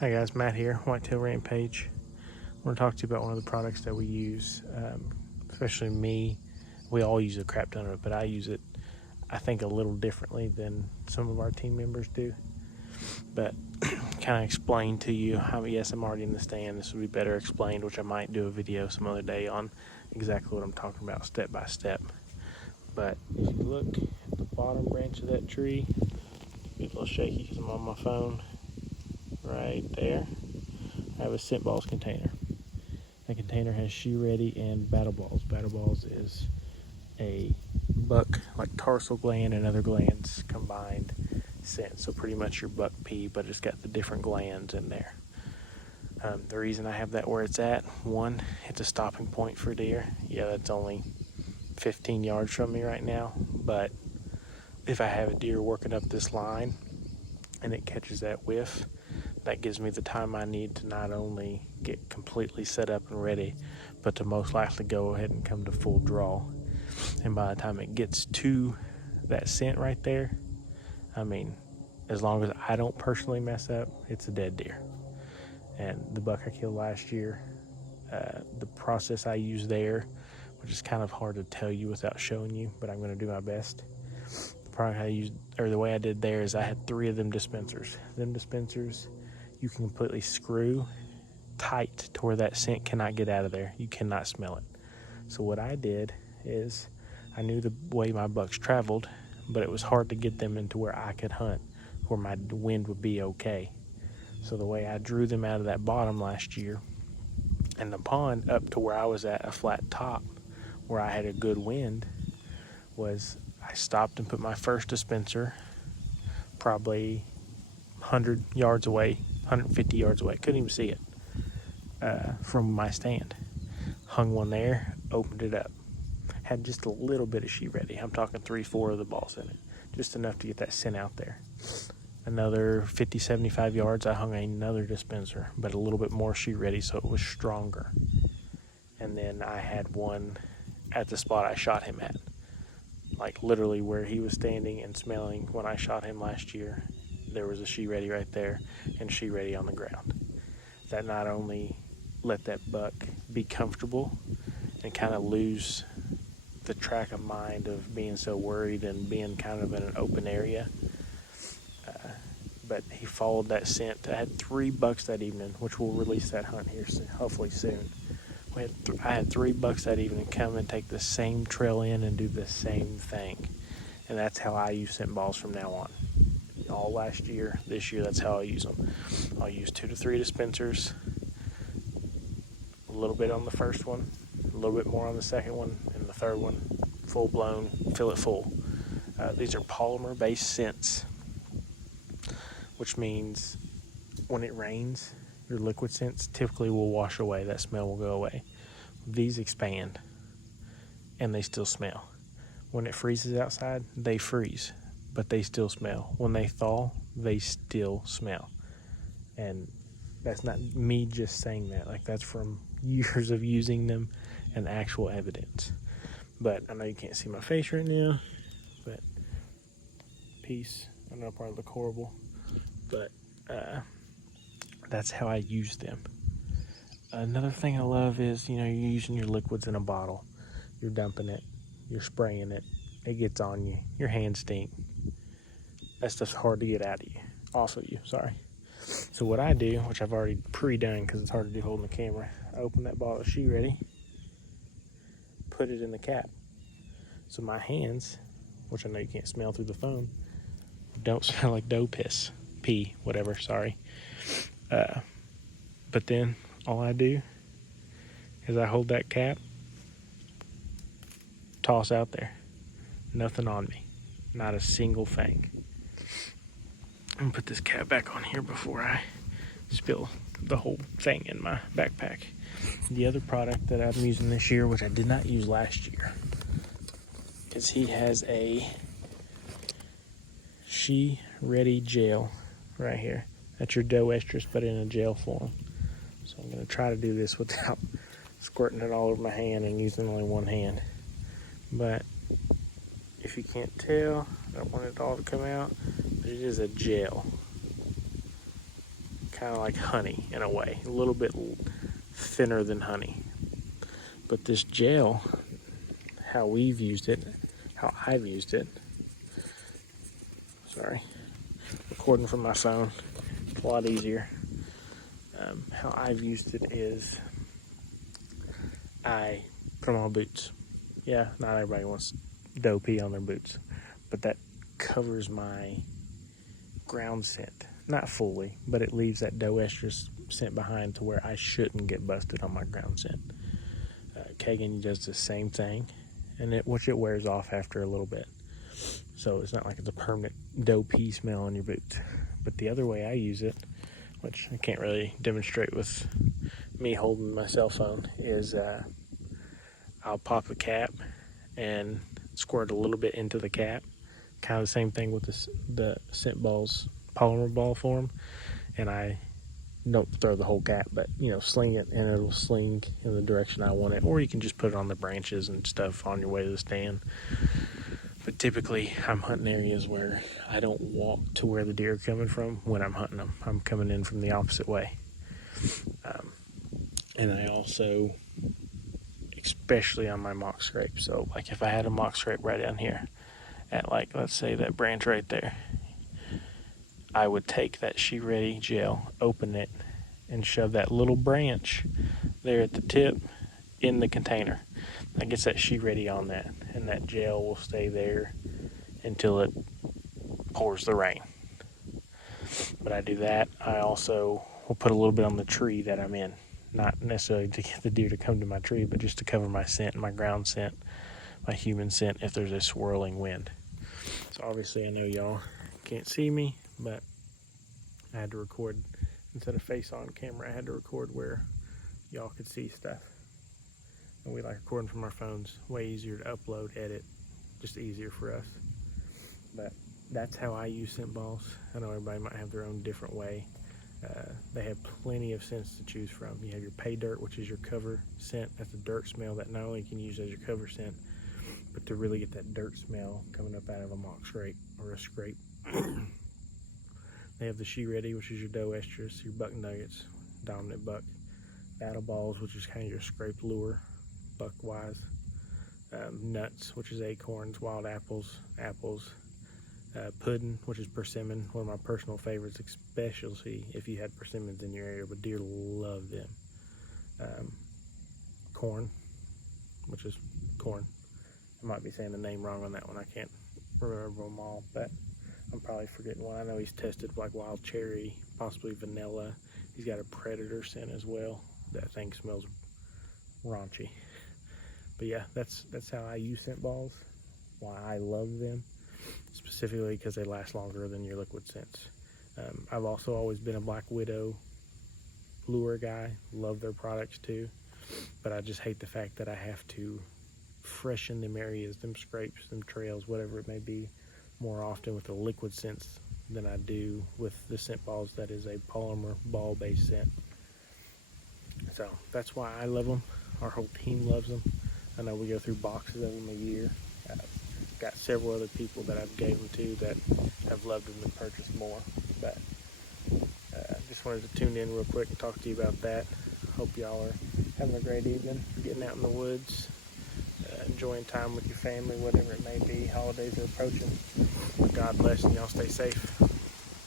Hi guys, Matt here, Whitetail Rampage. I want to talk to you about one of the products that we use, especially me. We all use a crap ton of it, but I use it, I think, a little differently than some of our team members do. But kind of explain to you how, yes, I'm already in the stand. This would be better explained, which I might do a video some other day on exactly what I'm talking about step by step. But if you look at the bottom branch of that tree, be a little shaky because I'm on my phone. Right there, I have a Scentballz container. That container has She Ready and BattleBallz. BattleBallz is a buck, like tarsal gland and other glands combined scent. So pretty much your buck pee, but it's got the different glands in there. The reason I have that where it's at, one, it's a stopping point for deer. Yeah, that's only 15 yards from me right now, but if I have a deer working up this line and it catches that whiff, that gives me the time I need to not only get completely set up and ready, but to most likely go ahead and come to full draw. And by the time it gets to that scent right there, I mean, as long as I don't personally mess up, it's a dead deer. And the buck I killed last year, the process I used there, which is kind of hard to tell you without showing you, but I'm going to do my best. The product I used, or the way I did there, is I had 3 of them dispensers. Them dispensers, you can completely screw tight to where that scent cannot get out of there. You cannot smell it. So what I did is I knew the way my bucks traveled, but it was hard to get them into where I could hunt, where my wind would be okay. So the way I drew them out of that bottom last year and the pond up to where I was at a flat top where I had a good wind was I stopped and put my first dispenser probably 100 yards away, 150 yards away. Couldn't even see it from my stand. Hung one there, opened it up. Had just a little bit of She Ready. I'm talking 3-4 of the balls in it. Just enough to get that scent out there. Another 50, 75 yards, I hung another dispenser, but a little bit more She Ready, so it was stronger. And then I had one at the spot I shot him at. Like literally where he was standing and smelling when I shot him last year, there was a She Ready right there and She Ready on the ground. That not only let that buck be comfortable and kind of lose the track of mind of being so worried and being kind of in an open area, but he followed that scent. I had 3 bucks that evening, which we'll release that hunt here soon, hopefully soon. I had 3 bucks that evening come and take the same trail in and do the same thing. And that's how I use Scentballz from now on. All last year, this year, that's how I use them. I'll use 2 to 3 dispensers, a little bit on the first one, a little bit more on the second one, and the third one, full blown, fill it full. These are polymer based scents, which means when it rains, your liquid scents typically will wash away. That smell will go away. These expand and they still smell. When it freezes outside, they freeze, but they still smell. When they thaw, they still smell. And that's not me just saying that. Like, that's from years of using them and actual evidence. But I know you can't see my face right now, but peace. I know I probably look horrible, but that's how I use them. Another thing I love is, you're using your liquids in a bottle. You're dumping it, you're spraying it, it gets on you, your hands stink. That stuff's hard to get out of you, off of you, sorry. So what I do, which I've already pre-done because it's hard to do holding the camera, I open that bottle of She Ready, put it in the cap. So my hands, which I know you can't smell through the phone, don't smell like doe piss, pee, whatever, sorry. But then all I do is I hold that cap, toss out there, nothing on me, not a single thing. I'm gonna put this cap back on here before I spill the whole thing in my backpack. The other product that I'm using this year, which I did not use last year, is he has a She Ready gel right here. That's your doe estrus, but in a gel form. So I'm going to try to do this without squirting it all over my hand and using only one hand. But if you can't tell, I don't want it all to come out, but it is a gel. kind of like honey in a way, a little bit thinner than honey. But this gel, how I've used it, sorry, recording from my phone, it's a lot easier. How I've used it is I put on my boots. Yeah, not everybody wants doe pee on their boots, but that covers my ground scent. Not fully, but it leaves that doe estrus scent behind to where I shouldn't get busted on my ground scent. Kagan does the same thing, and it wears off after a little bit. So it's not like it's a permanent doe pee smell on your boots. But the other way I use it, which I can't really demonstrate with me holding my cell phone, is I'll pop the cap and squirt a little bit into the cap. Kind of the same thing with the Scentballz polymer ball form. And I don't throw the whole cap, but sling it and it'll sling in the direction I want it. Or you can just put it on the branches and stuff on your way to the stand. But typically I'm hunting areas where I don't walk to where the deer are coming from when I'm hunting them. I'm coming in from the opposite way. And I also, especially on my mock scrape, so like if I had a mock scrape right down here at, like, let's say that branch right there, I would take that She Ready gel, open it, and shove that little branch there at the tip in the container. That gets that She Ready on that, and that gel will stay there until it pours the rain. But I do that. I also will put a little bit on the tree that I'm in. Not necessarily to get the deer to come to my tree, but just to cover my scent, my ground scent, my human scent if there's a swirling wind. So obviously I know y'all can't see me, but I had to record, instead of face on camera, I had to record where y'all could see stuff. And we like recording from our phones, way easier to upload, edit, just easier for us. But that's how I use Scentballz. I know everybody might have their own different way. They have plenty of scents to choose from. You have your pay dirt, which is your cover scent. That's a dirt smell that not only you can use as your cover scent, but to really get that dirt smell coming up out of a mock scrape or a scrape. They have the She Ready, which is your doe estrus, your buck nuggets, dominant buck. Battle balls, which is kind of your scrape lure, buck wise. Nuts, which is acorns, wild apples, pudding, which is persimmon, one of my personal favorites, especially if you had persimmons in your area, but deer love them. Corn, which is corn. I might be saying the name wrong on that one. I can't remember them all, but I'm probably forgetting one. I know he's tested like wild cherry, possibly vanilla. He's got a predator scent as well. That thing smells raunchy. But yeah, that's how I use Scentballz. Why I love them, specifically because they last longer than your liquid scents. I've also always been a Black Widow lure guy. Love their products too, but I just hate the fact that I have to freshen them areas, them scrapes, them trails, whatever it may be, more often with the liquid scents than I do with the Scentballz that is a polymer ball based scent. So that's why I love them. Our whole team loves them. I know we go through boxes of them a year. I've got several other people that I've gave them to that have loved them and purchased more. But just wanted to tune in real quick and talk to you about that. Hope y'all are having a great evening, getting out in the woods, enjoying time with your family, whatever it may be. Holidays are approaching. God bless and y'all stay safe.